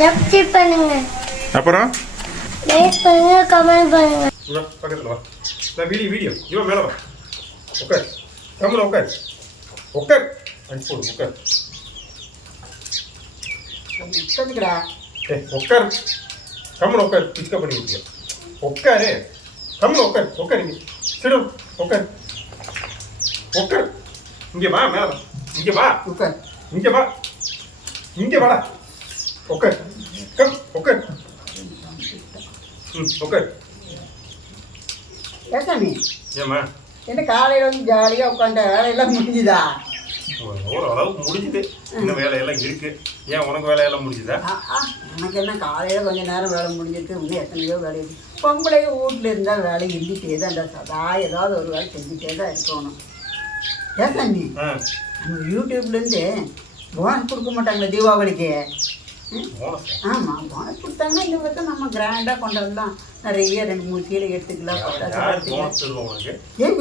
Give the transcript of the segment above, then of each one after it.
Subscribe பண்ணுங்க. அப்புறம்? Like பண்ணுங்க கமெண்ட் பண்ணுங்க. இவா பக்கத்தில் வா. நான் வீடியோ வீடியோ. இவன் மேலே வா. உட்கார். கம்முல உட்கார். உட்கார். அடிச்சு போடு உட்கார். உட்காந்துக்கடா. ஏய் உட்கார். கம்முல உட்கார். பிச்சுக்கா பண்ணி விட்டியா உட்காரு. கம்முல உட்கார். உட்கார் இங்கே. சிடு. உட்கார். உட்கார். இங்கே வா மேலே வா. இங்கே வா. உட்கார். இங்கே வா. இங்கே வாடா. உட்கார் கம் உட்கார் ம் உட்கார் ஏசாமி. ஏம்மா என்ன காலையில் வந்து ஜாலியாக உட்காந்த வேலையெல்லாம் முடிஞ்சுதா? ஓரளவுக்கு முடிஞ்சுது. இன்னும் வேலையெல்லாம் இருக்கு. ஏன் உனக்கு வேலையெல்லாம் முடிஞ்சுதா? எனக்கு என்ன காலையில் கொஞ்ச நேரம் வேலை முடிஞ்சிருக்கு. இன்னும் எத்தனையோ வேலை இருக்கு. பொம்பளை வீட்டில் இருந்தால் வேலை இருந்துகிட்டே தான் சதா ஏதாவது ஒரு வேலை செஞ்சுட்டே தான் இருக்கணும். ஏசாமி ஆ. நம்ம யூடியூப்லேருந்து போனஸ் கொடுக்க மாட்டாங்களே தீபாவளிக்கு? ஆமாம் போனஸ் கொடுத்தாங்கன்னா இந்த வருஷம் நம்ம கிராண்டாக கொண்டாடலாம் நிறைய ரெண்டு மூணு கீழே எடுத்துக்கலாம் ஏன்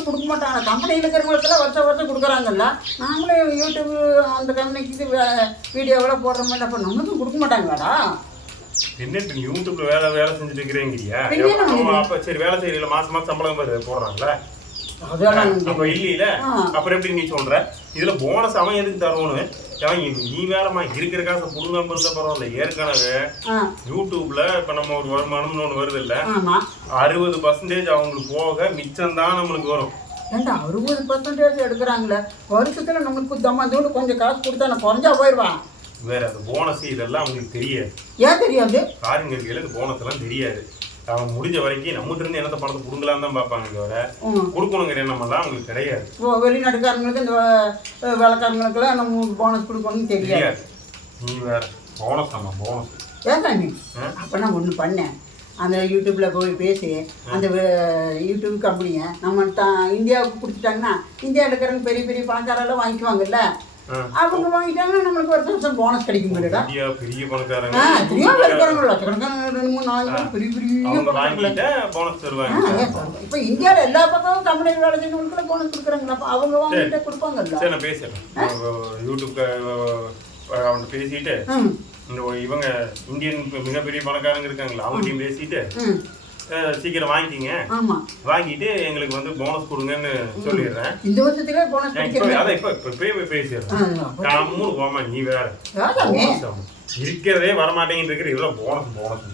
கொடுக்க மாட்டாங்க? கம்பெனியில் இருக்கிறவங்களுக்கெல்லாம் வருஷம் வருஷம் கொடுக்குறாங்கல்ல. நாமளும் யூடியூப் அந்த கம்பெனிக்கு வீடியோவெல்லாம் போடுற மாதிரி அப்போ நம்மளுக்கும் கொடுக்க மாட்டாங்களாடா? என்ன யூடியூப்ல வேலை வேலை செஞ்சுட்டு இருக்கிறேங்கிறியா? அப்ப சரி வேலை செய்யல மாசம் மாசம் சம்பளம் அதெல்லாம் அப்ப இல்லையில. அப்புறம் எப்படி நீ சொல்ற? இதுல போனஸ் அவன் எதுக்கு தருவனு அவன் நீ- வேலைமா இருக்கிற காசை புடுங்காம இருந்தா பரவாயில்ல. ஏற்கனவே யூடியூப்ல இப்ப நம்ம ஒரு வருமானம்னு ஒண்ணு வருது இல்ல? அறுபது பர்சன்டேஜ் அவங்களுக்கு போக மிச்சம் தான் நம்மளுக்கு வரும். ஏன்டா அறுபது பர்சன்டேஜ் எடுக்கிறாங்களே? வருஷத்தில் நம்மளுக்கு தம்மாந்தோடு கொஞ்சம் காசு கொடுத்தா நான் குறைஞ்சா போயிடுவான் வேற அந்த போனஸ் இதெல்லாம் அவங்களுக்கு தெரியாது. ஏன் தெரியாது? காரியம் இருக்கையில போனஸ் எல்லாம் தெரியாது. அவன் முடிஞ்ச வரைக்கும் நம்மகிட்ட இருந்து என்னத்த பணத்தை புடுங்கலாம் தான் பார்ப்பாங்க தவிர கொடுக்கணுங்கிற எண்ணமெல்லாம் அவங்களுக்கு கிடையாது. வெளிநாட்டுக்காரங்களுக்கு இந்த அஹ், வேலைக்காரங்களுக்கெல்லாம் நம்ம போனஸ் கொடுக்கணும்னு தெரியாது. நீ வேற போனஸ் ஆமா போனஸ் ஏன் ஆ? அப்போ நான் ஒன்று பண்ணேன். அந்த யூடியூப்பில் போய் பேசி அந்த யூடியூப் கம்பெனியை நம்ம த இந்தியாவுக்கு கொடுத்துட்டாங்கன்னா இந்தியாவில் இருக்கிறவங்க பெரிய பெரிய பணக்காரெல்லாம் வாங்கிக்குவாங்கல்ல? அவங்க வாங்கிட்டாங்கன்னா நம்மளுக்கு வருஷம் வருஷம் போனஸ் கிடைக்கும் இந்தியா பெரிய பணக்காரங்க. லட்சக்கணக்கான ரெண்டு மூணு நாலு பேர் பெரிய பெரிய அவங்க பணக்காரங்க வாங்கிட்ட போனஸ் தருவாங்க. இப்போ இந்தியாவில் எல்லா பக்கமும் கம்பெனியில் வேலை செய்யறவங்களுக்கு போனஸ் கொடுக்குறாங்களா? அப்போ அவங்க வாங்கிட்டு கொடுப்பாங்கல்ல? சரி நான் பேசுறேன். யூடியூப்க்கு அவன் பேசிட்டு இவங்க இந்தியன் மிகப்பெரிய பணக்காரங்க இருக்காங்களா? அவங்ககிட்டயும் பேசிட்டு சீக்கிரம் வாங்கிக்கிங்க. ஆமாம் வாங்கிட்டு எங்களுக்கு வந்து போனஸ் கொடுங்கன்னு சொல்லிடுறேன். இந்த வருஷத்துலேயே போனஸ் அதான் இப்ப இப்ப இப்பயே போய் பேசிடுறேன். ஆ, கம்முனு போமா நீ வேற. இருக்கிறதே வரமாட்டேங்கிட்டு இருக்கிற இவ்வளவு போனஸ் போனஸ்